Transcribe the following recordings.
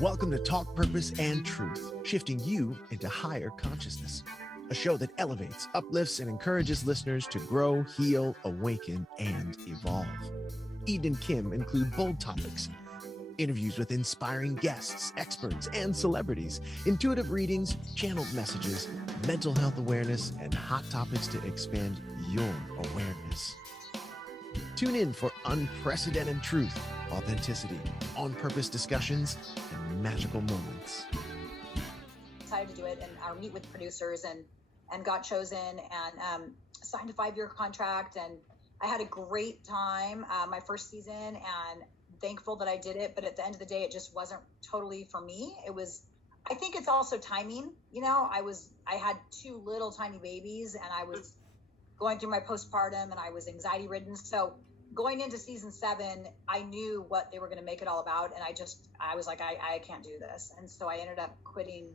Welcome to Talk Purpose and Truth, shifting you into higher consciousness. A show that elevates, uplifts, and encourages listeners to grow, heal, awaken, and evolve. Eden and Kim include bold topics, interviews with inspiring guests, experts, and celebrities, intuitive readings, channeled messages, mental health awareness, and hot topics to expand your awareness. Tune in for unprecedented truth, authenticity, on-purpose discussions, and magical moments. Decided to do it and meet with producers and got chosen and signed a 5-year contract. And I had a great time my first season and thankful that I did it. But at the end of the day, it just wasn't totally for me. I think it's also timing. You know, I had 2 little tiny babies and I was going through my postpartum and I was anxiety ridden. So going into season 7, I knew what they were going to make it all about. And I was like, I can't do this. And so I ended up quitting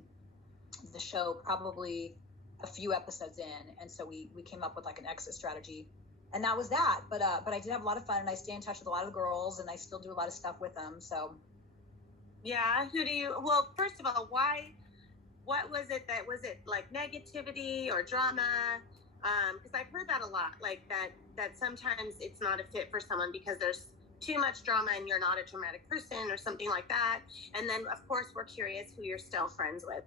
the show probably a few episodes in. And so we came up with like an exit strategy, and that was that. But I did have a lot of fun, and I stay in touch with a lot of the girls, and I still do a lot of stuff with them. So yeah. Well, first of all, what was it like negativity or drama? Because I've heard that a lot, like that sometimes it's not a fit for someone because there's too much drama and you're not a dramatic person or something like that. And then of course we're curious who you're still friends with.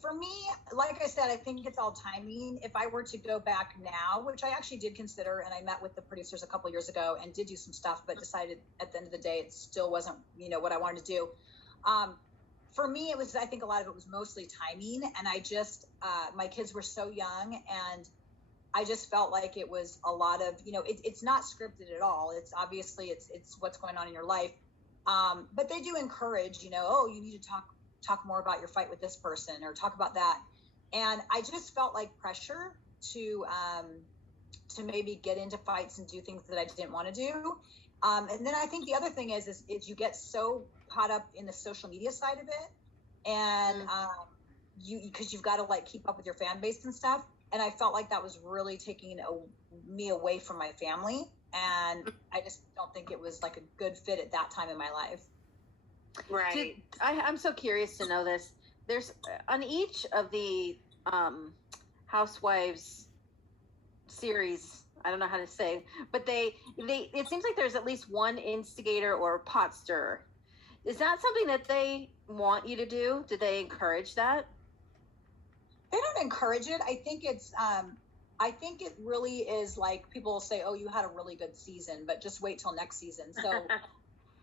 For me, like I said, I think it's all timing. If I were to go back now, which I actually did consider, and I met with the producers a couple years ago and did do some stuff, but decided at the end of the day, it still wasn't, what I wanted to do. For me, I think a lot of it was mostly timing. And I just, my kids were so young, and I just felt like it was a lot of, it's not scripted at all. It's obviously it's what's going on in your life. But they do encourage, oh, you need to talk more about your fight with this person or talk about that. And I just felt like pressure to maybe get into fights and do things that I didn't want to do. And then I think the other thing is you get so caught up in the social media side of it, and because you've got to like keep up with your fan base and stuff. And I felt like that was really taking me away from my family. And I just don't think it was like a good fit at that time in my life. Right. I'm so curious to know this. There's on each of the Housewives series, I don't know how to say, but they it seems like there's at least one instigator or pot stirrer. Is that something that they want you to do? Do they encourage that? They don't encourage it. I think it really is like people will say, oh, you had a really good season, but just wait till next season. So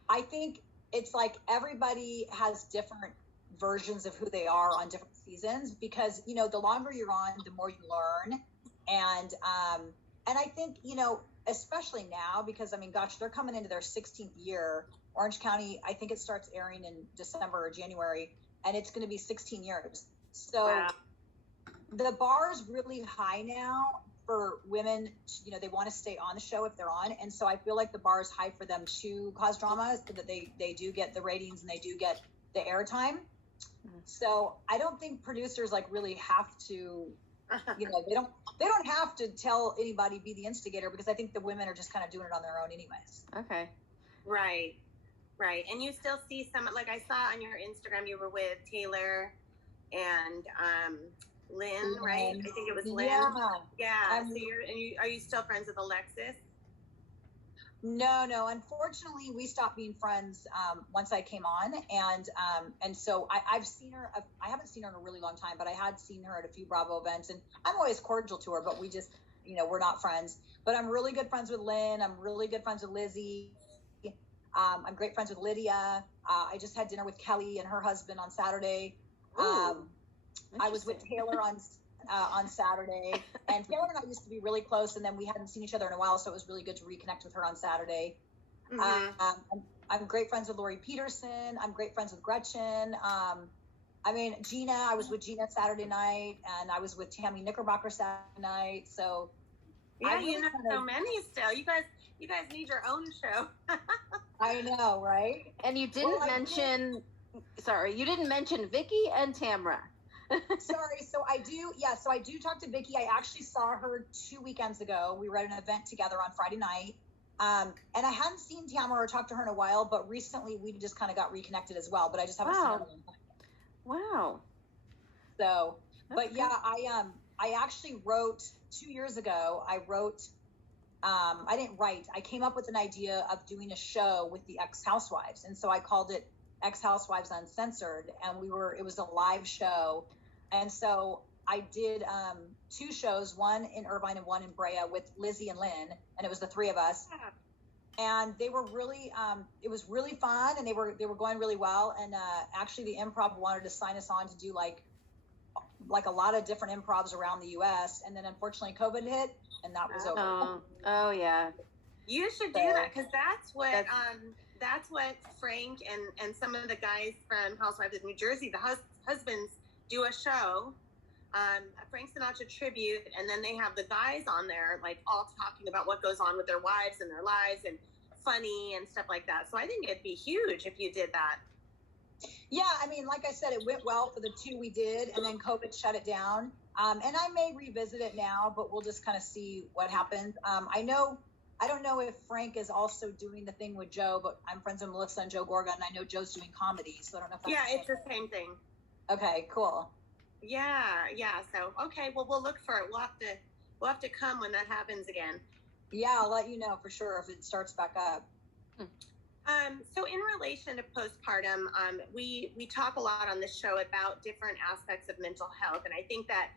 I think it's like everybody has different versions of who they are on different seasons, because, the longer you're on, the more you learn. And I think, especially now, because they're coming into their 16th year. Orange County, I think it starts airing in December or January, and it's going to be 16 years. So wow. The bar is really high now for women. They want to stay on the show if they're on. And so I feel like the bar is high for them to cause drama so that they do get the ratings and they do get the airtime. So I don't think producers like really have to, they don't have to tell anybody be the instigator, because I think the women are just kind of doing it on their own anyways. Okay. Right. And you still see some, like I saw on your Instagram, you were with Taylor and Lynn, right? I think it was Lynn. Yeah. So are you still friends with Alexis? No. Unfortunately, we stopped being friends once I came on, and so I've seen her. I haven't seen her in a really long time, but I had seen her at a few Bravo events, and I'm always cordial to her. But we just, we're not friends. But I'm really good friends with Lynn. I'm really good friends with Lizzie. I'm great friends with Lydia. I just had dinner with Kelly and her husband on Saturday. I was with Taylor on Saturday, and Taylor and I used to be really close, and then we hadn't seen each other in a while, so it was really good to reconnect with her on Saturday. Mm-hmm. I'm great friends with Lori Peterson. I'm great friends with Gretchen. Gina, I was with Gina Saturday night, and I was with Tammy Knickerbocker Saturday night. So yeah, so many still. You guys need your own show. I know, right? And you didn't mention Vicky and Tamra. Sorry. So I do talk to Vicky. I actually saw her 2 weekends ago. We were at an event together on Friday night. And I hadn't seen Tamara or talked to her in a while, but recently we just kind of got reconnected as well. But I just haven't seen her in a long time. Wow. So, That's but yeah, I actually wrote 2 years ago. I didn't write. I came up with an idea of doing a show with the ex-housewives, and so I called it Ex-Housewives Uncensored, and it was a live show, and so I did 2 shows, one in Irvine and one in Brea with Lizzie and Lynn, and it was the 3 of us. And they were really, it was really fun, and they were going really well. And actually, the improv wanted to sign us on to do like a lot of different improvs around the U.S. And then unfortunately, COVID hit, and that was over. Oh yeah. You should do that, because that's what Frank and some of the guys from Housewives of New Jersey, the husbands, do a show, a Frank Sinatra tribute, and then they have the guys on there, like all talking about what goes on with their wives and their lives and funny and stuff like that. So I think it'd be huge if you did that. Yeah, I mean, like I said, it went well for the 2 we did, and then COVID shut it down. And I may revisit it now, but we'll just kind of see what happens. I don't know if Frank is also doing the thing with Joe, but I'm friends with Melissa and Joe Gorga, and I know Joe's doing comedy, so I don't know if that's it's the same thing. Okay, cool. Yeah. So okay, well, we'll look for it. We'll have to come when that happens again. Yeah, I'll let you know for sure if it starts back up. So in relation to postpartum, we talk a lot on this show about different aspects of mental health, and I think that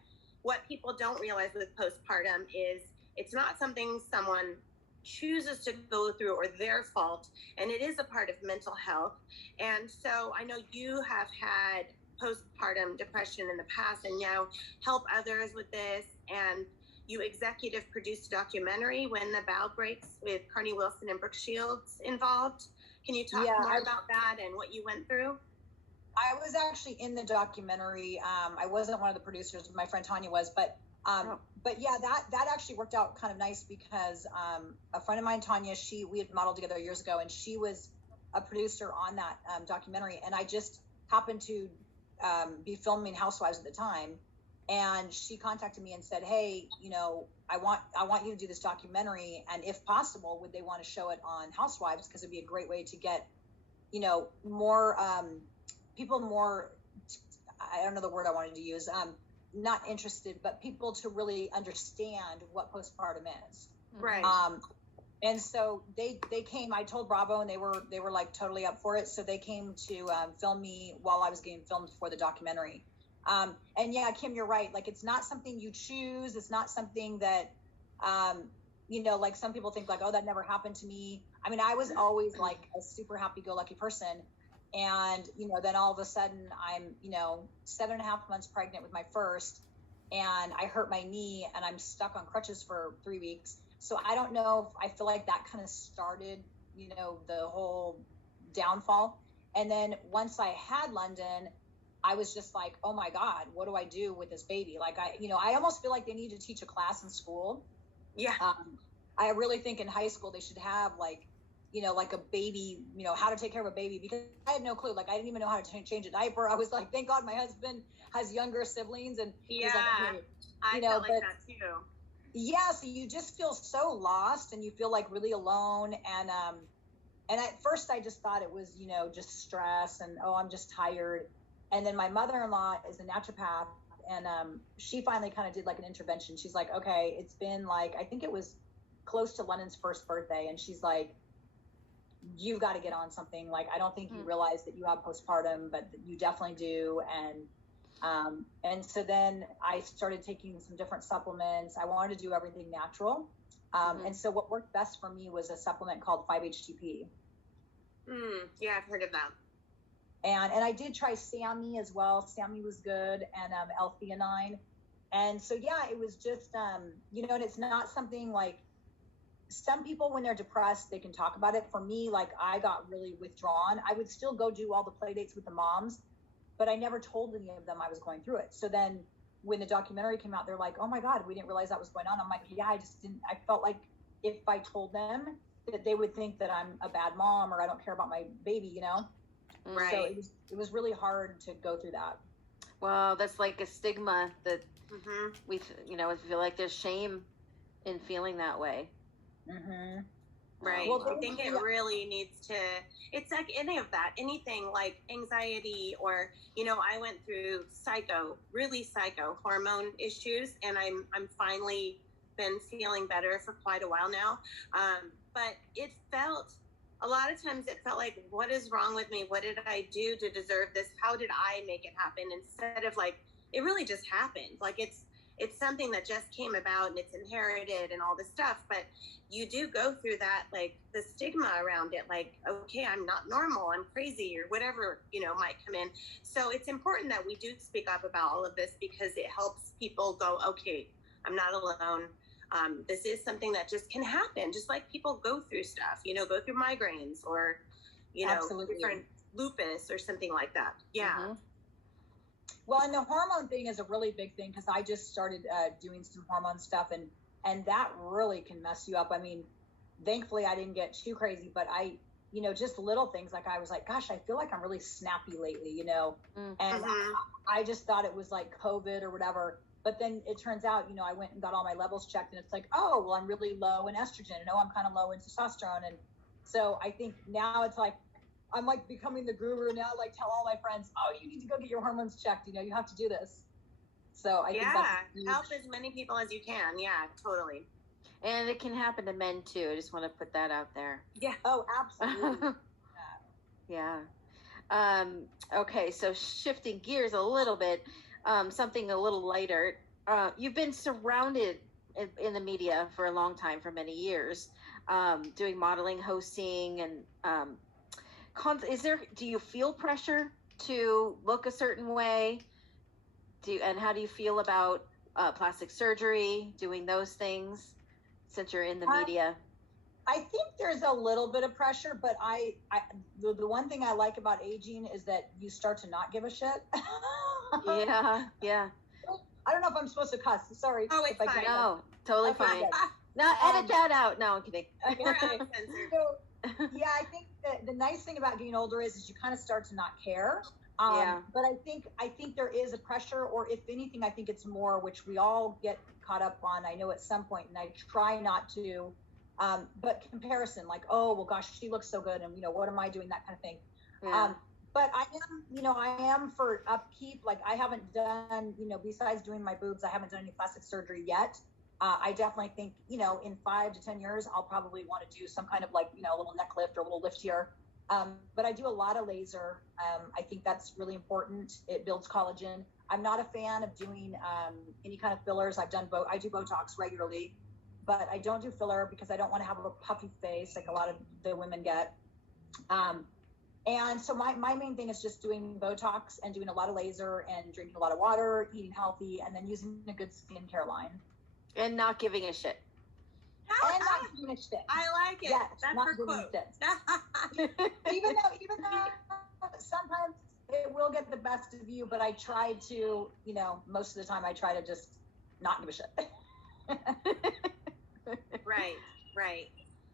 what people don't realize with postpartum is it's not something someone chooses to go through or their fault, and it is a part of mental health. And so I know you have had postpartum depression in the past and now help others with this, and you executive produced a documentary, When the Bow Breaks, with Carney Wilson and Brooke Shields involved. Can you talk more about that and what you went through? I was actually in the documentary. I wasn't one of the producers, my friend Tanya was, but yeah, that actually worked out kind of nice because a friend of mine, Tanya, we had modeled together years ago, and she was a producer on that documentary, and I just happened to be filming Housewives at the time, and she contacted me and said, hey, I want you to do this documentary, and if possible, would they want to show it on Housewives, because it'd be a great way to get more people more, I don't know the word I wanted to use, not interested, but people to really understand what postpartum is. Right. And so they came. I told Bravo, and they were like totally up for it. So they came to film me while I was getting filmed for the documentary. And yeah, Kim, you're right. Like, it's not something you choose. It's not something that, like some people think like, oh, that never happened to me. I mean, I was always like a super happy-go-lucky person. And, then all of a sudden I'm, 7.5 months pregnant with my first, and I hurt my knee and I'm stuck on crutches for 3 weeks. So I don't know if I feel like that kind of started, the whole downfall. And then once I had London, I was just like, oh my God, what do I do with this baby? Like, I almost feel like they need to teach a class in school. Yeah. I really think in high school they should have like a baby, how to take care of a baby, because I had no clue. Like, I didn't even know how to change a diaper. I was like, thank God my husband has younger siblings. And yeah, he's like, hey, I felt like that too. Yeah. So you just feel so lost, and you feel like really alone. And at first I just thought it was, just stress and, oh, I'm just tired. And then my mother-in-law is a naturopath, and she finally kind of did like an intervention. She's like, okay, it's been like, I think it was close to London's first birthday. And she's like, you've got to get on something. Like, I don't think you realize that you have postpartum, but you definitely do. And so then I started taking some different supplements. I wanted to do everything natural. And so what worked best for me was a supplement called 5-HTP. Yeah, I've heard of that. And I did try SAMe as well. SAMe was good, and L-theanine. And so, yeah, it was just, and it's not something like, some people, when they're depressed, they can talk about it. For me, like, I got really withdrawn. I would still go do all the play dates with the moms, but I never told any of them I was going through it. So then when the documentary came out, they're like, oh my God, we didn't realize that was going on. I'm like, yeah, I felt like if I told them, that they would think that I'm a bad mom or I don't care about my baby, Right. So it was really hard to go through that. Well, that's like a stigma that we feel like there's shame in feeling that way. Right. Well, I think it really needs to, it's like any of that, anything like anxiety or, I went through really psycho hormone issues, and I'm finally been feeling better for quite a while now. But a lot of times it felt like, what is wrong with me? What did I do to deserve this? How did I make it happen? Instead of like, it really just happened. Like it's something that just came about and it's inherited and all this stuff. But you do go through that, like the stigma around it, like, okay, I'm not normal, I'm crazy, or whatever, might come in. So it's important that we do speak up about all of this, because it helps people go, okay, I'm not alone. This is something that just can happen, just like people go through stuff, go through migraines or, Absolutely. different lupus or something like that. Yeah. Mm-hmm. Well, and the hormone thing is a really big thing, because I just started doing some hormone stuff, and that really can mess you up. I mean, thankfully I didn't get too crazy, but I, just little things, like I was like, gosh, I feel like I'm really snappy lately, and I just thought it was like COVID or whatever. But then it turns out, I went and got all my levels checked, and it's like, oh, well, I'm really low in estrogen, and I'm kind of low in testosterone. And so I think now it's like, I'm like becoming the guru now, like tell all my friends, oh, you need to go get your hormones checked. You have to do this. So I think that's huge. Help as many people as you can. Yeah, totally. And it can happen to men too. I just want to put that out there. Yeah. Oh, absolutely. Yeah. Okay. So shifting gears a little bit, something a little lighter. You've been surrounded in the media for a long time, for many years, doing modeling, hosting, and, do you feel pressure to look a certain way? And how do you feel about plastic surgery, doing those things, since you're in the media? I think there's a little bit of pressure, but the one thing I like about aging is that you start to not give a shit. Yeah. I don't know if I'm supposed to cuss. Sorry. Oh, it's fine. No, totally Okay, fine. good. No, edit that out. No, I'm kidding. Okay. So, yeah, I think that the nice thing about getting older is you kind of start to not care. But I think there is a pressure, or if anything, I think it's more, which we all get caught up on, I know at some point, and I try not to, but comparison, like, oh, well, gosh, she looks so good, and, what am I doing, that kind of thing. Yeah. But I am for upkeep. Like, I haven't done, besides doing my boobs, I haven't done any plastic surgery yet. I definitely think, in 5 to 10 years, I'll probably want to do some kind of, like, a little neck lift or a little lift here. But I do a lot of laser. I think that's really important. It builds collagen. I'm not a fan of doing any kind of fillers. I do Botox regularly, but I don't do filler because I don't want to have a puffy face like a lot of the women get. And so my main thing is just doing Botox and doing a lot of laser and drinking a lot of water, eating healthy, and then using a good skincare line. And not giving a shit. And not giving a shit. I like it. Yes, that's not her giving quote. even though sometimes it will get the best of you, but I try to, most of the time I try to just not give a shit. Right.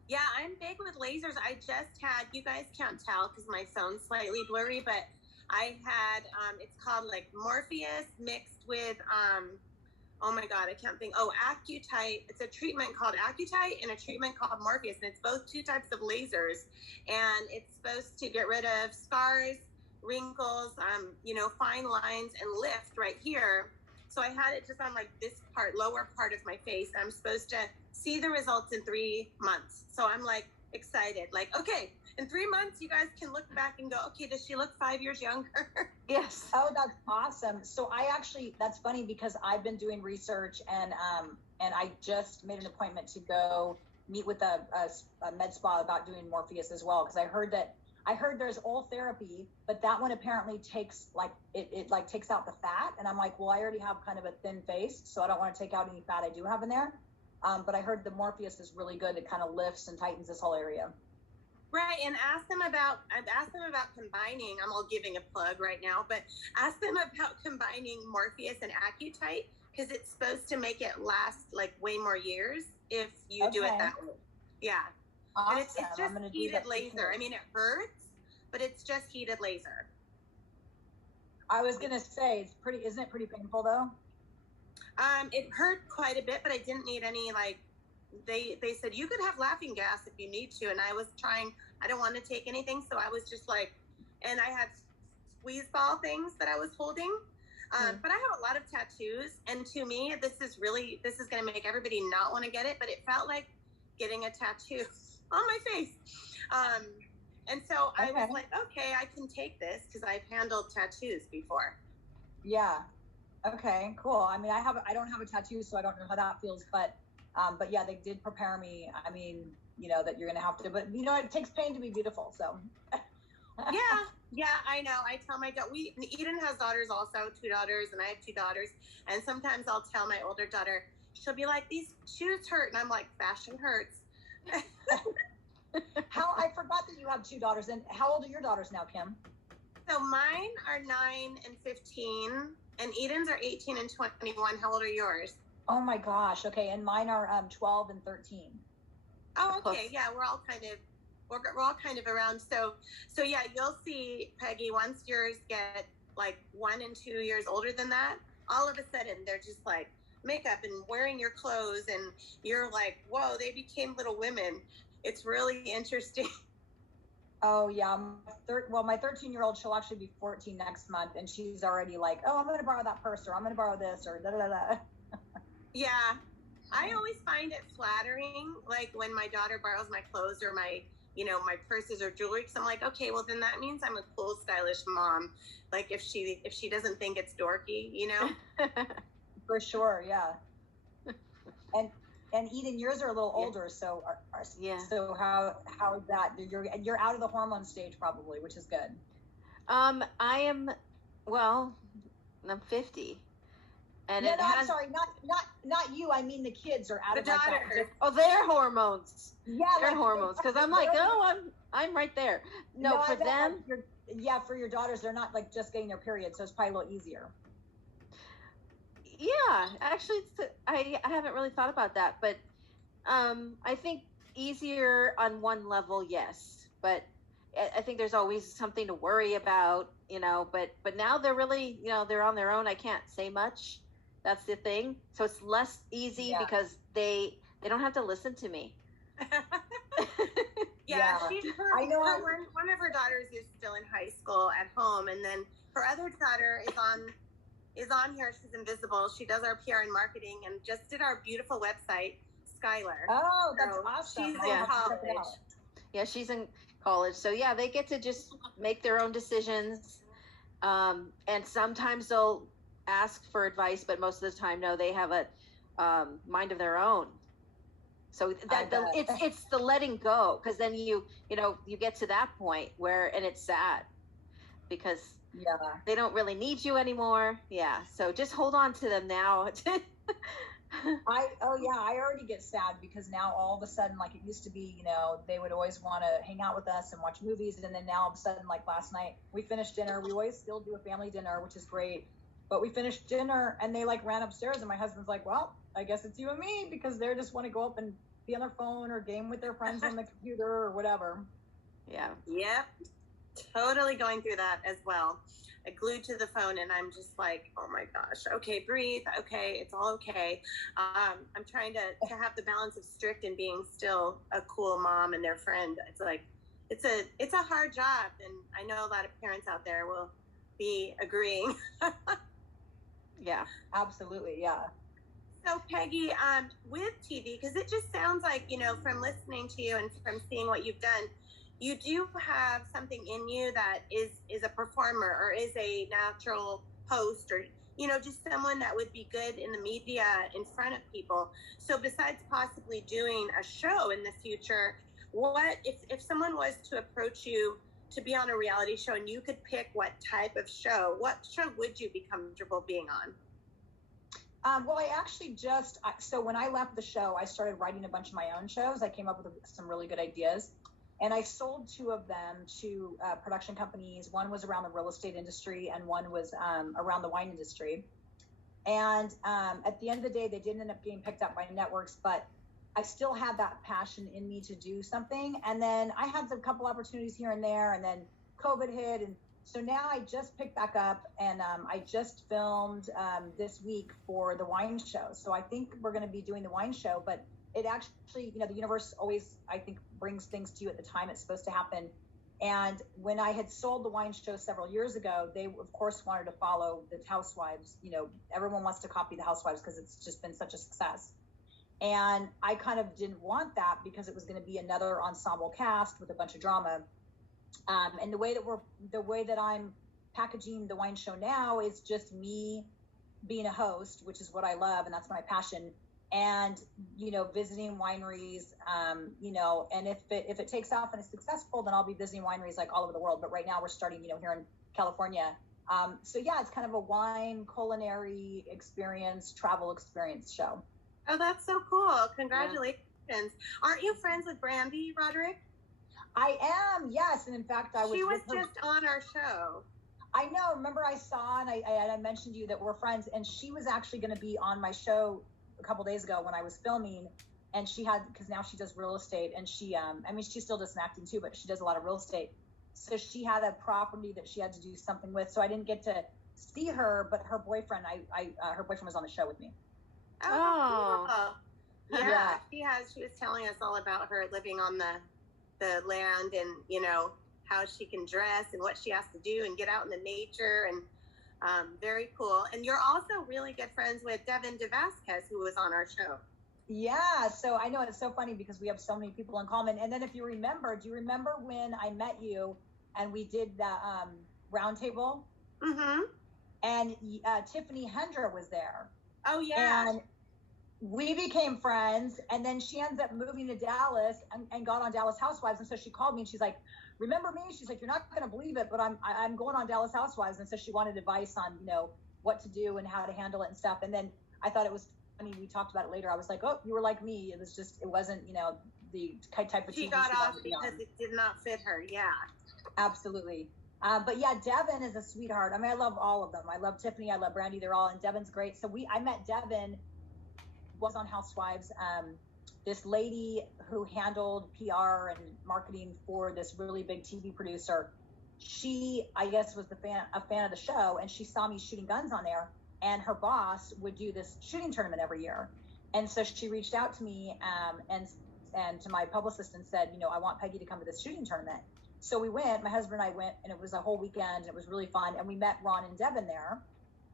Yeah, I'm big with lasers. I just had, you guys can't tell because my phone's slightly blurry, but I had, it's called like Morpheus mixed with, oh my God, I can't think. Oh, Accutite. It's a treatment called Accutite and a treatment called Morpheus. And it's both 2 types of lasers. And it's supposed to get rid of scars, wrinkles, fine lines, and lift right here. So I had it just on like this lower part of my face. I'm supposed to see the results in 3 months. So I'm like excited. Like, okay, in 3 months, you guys can look back and go, okay, does she look 5 years younger? Yes. Oh, that's awesome. So that's funny because I've been doing research and I just made an appointment to go meet with a med spa about doing Morpheus as well. Cause I heard there's oral therapy, but that one apparently takes it takes out the fat. And I'm like, well, I already have kind of a thin face, so I don't want to take out any fat I do have in there. But I heard the Morpheus is really good. It kind of lifts and tightens this whole area. Right, and I've asked them about combining, I'm all giving a plug right now, but ask them about combining Morpheus and Accutite, because it's supposed to make it last like way more years if you do it that way. Yeah. Awesome. And it's just heated laser. I mean, it hurts, but it's just heated laser. I was going to say, isn't it pretty painful though? It hurt quite a bit, but I didn't need any like they said you could have laughing gas if you need to, and I was trying. I don't want to take anything, so I was just like, and I had squeeze ball things that I was holding. But I have a lot of tattoos, and to me, this is going to make everybody not want to get it, but it felt like getting a tattoo on my face. And so I was like, okay, I can take this because I've handled tattoos before. Yeah. Okay, cool. I mean, I don't have a tattoo, so I don't know how that feels, but yeah, they did prepare me. I mean, you know, that you're going to have to, but you know, it takes pain to be beautiful. So yeah, I know. I tell my daughter, Eden has daughters also, 2 daughters, and I have 2 daughters. And sometimes I'll tell my older daughter, she'll be like, these shoes hurt. And I'm like, fashion hurts. I forgot that you have 2 daughters. And how old are your daughters now, Kim? So mine are 9 and 15, and Eden's are 18 and 21. How old are yours? Oh my gosh. Okay. And mine are 12 and 13. Oh, okay. Yeah, we're all kind of around. So yeah, you'll see, Peggy, once yours get like 1 and 2 years older than that, all of a sudden they're just like makeup and wearing your clothes, and you're like, whoa, they became little women. It's really interesting. Oh yeah. My 13-year-old, she'll actually be 14 next month, and she's already like, oh, I'm going to borrow that purse, or I'm going to borrow this, or da da da. Yeah. I always find it flattering, like when my daughter borrows my clothes or my purses or jewelry, because I'm like, okay, well then that means I'm a cool, stylish mom. Like if she doesn't think it's dorky, you know? For sure, yeah. And Eden, yours are a little older, so yeah. So how is that? You're out of the hormone stage probably, which is good. I'm 50. And no, I'm sorry, not you. I mean the kids are out the of like that. Oh, their hormones. Yeah, their like, hormones. Because I'm like, I'm right there. No, for them. For your daughters, they're not like just getting their period, so it's probably a little easier. Yeah, actually, I haven't really thought about that, but I think easier on one level, yes. But I think there's always something to worry about, you know. But now they're really, you know, they're on their own. I can't say much. That's the thing. So it's less easy because they don't have to listen to me. Yeah. I know one of her daughters is still in high school at home, and then her other daughter is on here. She's invisible. She does our PR and marketing, and just did our beautiful website, Skylar. Oh, that's awesome. She's in college. Yeah, she's in college. So yeah, they get to just make their own decisions. And sometimes they'll ask for advice, but most of the time, no, they have a mind of their own. So it's the letting go, because then you get to that point where, and it's sad because they don't really need you anymore. Yeah, so just hold on to them now. I already get sad because now all of a sudden, like it used to be, you know, they would always want to hang out with us and watch movies, and then now all of a sudden, like last night, we finished dinner. We always still do a family dinner, which is great. But we finished dinner and they like ran upstairs, and my husband's like, well, I guess it's you and me, because they just want to go up and be on their phone or game with their friends on the computer or whatever. Yeah. Yep. Totally going through that as well. I glued to the phone, and I'm just like, oh my gosh, okay, breathe. Okay. It's all okay. I'm trying to have the balance of strict and being still a cool mom and their friend. It's like, it's a hard job. And I know a lot of parents out there will be agreeing. Yeah, absolutely. Yeah. So Peggy, with TV, because it just sounds like, you know, from listening to you and from seeing what you've done, you do have something in you that is a performer or is a natural host, or, you know, just someone that would be good in the media in front of people. So besides possibly doing a show in the future, what if someone was to approach you to be on a reality show and you could pick what type of show, what show would you be comfortable being on? Well, I actually so when I left the show, I started writing a bunch of my own shows. I came up with some really good ideas, and I sold 2 of them to production companies. One was around the real estate industry, and one was around the wine industry. And at the end of the day, they didn't end up getting picked up by networks, but I still had that passion in me to do something. And then I had a couple opportunities here and there, and then COVID hit, and so now I just picked back up, and I just filmed this week for the wine show. So I think we're going to be doing the wine show, but it actually, the universe always, I think, brings things to you at the time it's supposed to happen. And when I had sold the wine show several years ago, they of course wanted to follow the Housewives. Everyone wants to copy the Housewives because it's just been such a success. And I kind of didn't want that because it was going to be another ensemble cast with a bunch of drama. And the way that I'm packaging the wine show now is just me being a host, which is what I love, and that's my passion. And visiting wineries, and if it takes off and is successful, then I'll be visiting wineries like all over the world. But right now we're starting, here in California. So yeah, it's kind of a wine culinary experience, travel experience show. Oh, that's so cool! Congratulations! Yeah. Aren't you friends with Brandy Roderick? I am, yes. And in fact, she was just on our show. I know. Remember, I saw and I mentioned to you that we're friends, and she was actually going to be on my show a couple days ago when I was filming, and because now she does real estate, and she she still does some acting too, but she does a lot of real estate. So she had a property that she had to do something with, so I didn't get to see her, but her boyfriend, her boyfriend was on the show with me. Oh. Cool. Yeah. She was telling us all about her living on the land, and how she can dress and what she has to do and get out in the nature, and very cool. And you're also really good friends with Devin DeVasquez, who was on our show. Yeah, so I know it's so funny because we have so many people in common. And then if you remember, do you remember when I met you and we did the round table? Mm-hmm. And Tiffany Hendra was there. Oh, yeah. And we became friends, and then she ends up moving to Dallas and got on Dallas Housewives. And so she called me and she's like, remember me? She's like, you're not going to believe it, but I'm going on Dallas Housewives. And so she wanted advice on, what to do and how to handle it and stuff. And then I thought it was funny. We talked about it later. I was like, oh, you were like me. It wasn't, the type of she got off because it did not fit her. Yeah, absolutely. But yeah, Devin is a sweetheart. I mean, I love all of them. I love Tiffany. I love Brandy. They're all, and Devin's great. So I met Devin, was on Housewives. This lady who handled PR and marketing for this really big TV producer, she, I guess, was a fan of the show, and she saw me shooting guns on there, and her boss would do this shooting tournament every year. And so she reached out to me and to my publicist and said, I want Peggy to come to this shooting tournament. So we went, my husband and I went, and it was a whole weekend, and it was really fun. And we met Ron and Devin there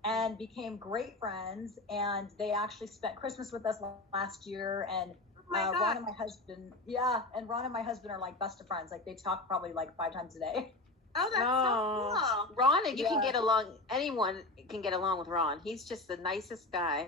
and became great friends. And they actually spent Christmas with us last year. And Ron and my husband, Ron and my husband are like best of friends. Like they talk probably like 5 times a day. Oh, that's so cool. Ron, you can get along, anyone can get along with Ron. He's just the nicest guy.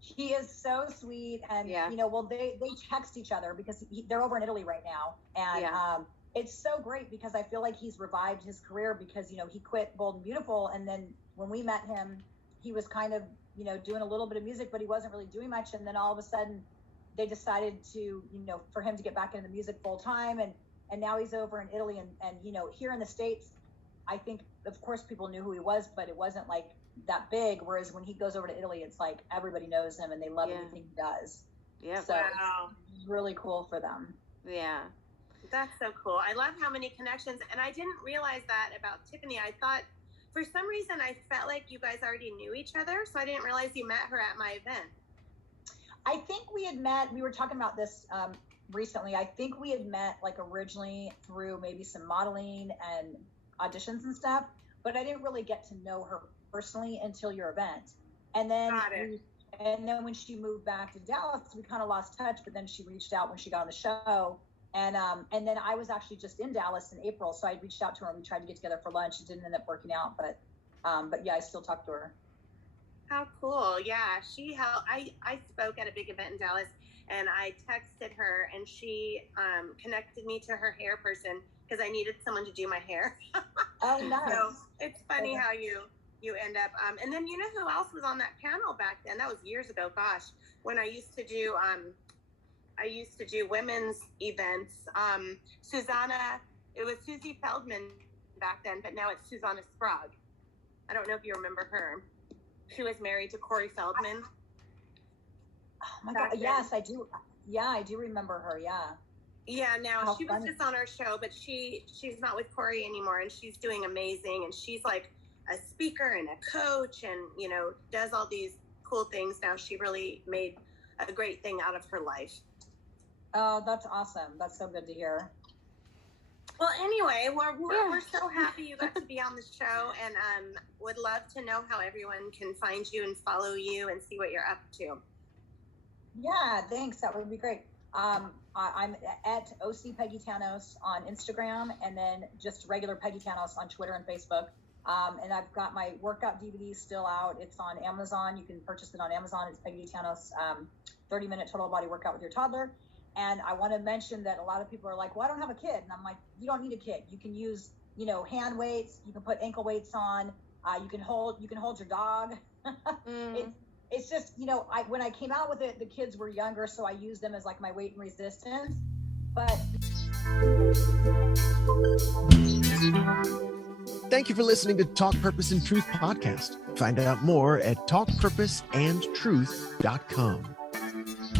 He is so sweet. And, they text each other because they're over in Italy right now. And it's so great because I feel like he's revived his career because, he quit Bold and Beautiful. And then when we met him, he was kind of, doing a little bit of music, but he wasn't really doing much. And then all of a sudden they decided to, for him to get back into the music full time. And now he's over in Italy and here in the States, I think, of course, people knew who he was, but it wasn't like that big. Whereas when he goes over to Italy, it's like everybody knows him and they love everything he does. Yeah. So it's really cool for them. Yeah. That's so cool. I love how many connections. And I didn't realize that about Tiffany. I thought, for some reason, I felt like you guys already knew each other. So I didn't realize you met her at my event. I think we had met, we were talking about this recently. I think we had met like originally through maybe some modeling and auditions and stuff, but I didn't really get to know her personally until your event. And then when she moved back to Dallas, we kind of lost touch, but then she reached out when she got on the show. And then I was actually just in Dallas in April, so I reached out to her and we tried to get together for lunch. It didn't end up working out, but yeah, I still talk to her. How cool. Yeah, she helped. I spoke at a big event in Dallas, and I texted her, and she connected me to her hair person because I needed someone to do my hair. Oh, nice. So it's funny how you end up. And then who else was on that panel back then? That was years ago. Gosh, when I used to do women's events. Susanna, it was Susie Feldman back then, but now it's Susanna Sprague. I don't know if you remember her. She was married to Corey Feldman. Oh my God! Yes, I do. Yeah, I do remember her. Yeah. Yeah. Now she was just on our show, but she's not with Corey anymore, and she's doing amazing. And she's like a speaker and a coach, and does all these cool things. Now she really made a great thing out of her life. Oh, that's awesome. That's so good to hear. Well, anyway, we're so happy you got to be on the show, and would love to know how everyone can find you and follow you and see what you're up to. Yeah, thanks. That would be great. I'm at OC Peggy Tanous on Instagram, and then just regular Peggy Tanous on Twitter and Facebook. And I've got my workout DVD still out. It's on Amazon. You can purchase it on Amazon. It's Peggy Tanous, 30-minute total body workout with your toddler. And I want to mention that a lot of people are like, well, I don't have a kid. And I'm like, you don't need a kid. You can use, hand weights. You can put ankle weights on. You can hold your dog. It's just, when I came out with it, the kids were younger, so I used them as like my weight and resistance. But Thank you for listening to Talk Purpose and Truth podcast. Find out more at talkpurposeandtruth.com.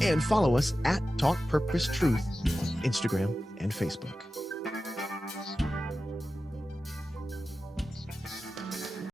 And follow us at Talk Purpose Truth on Instagram and Facebook.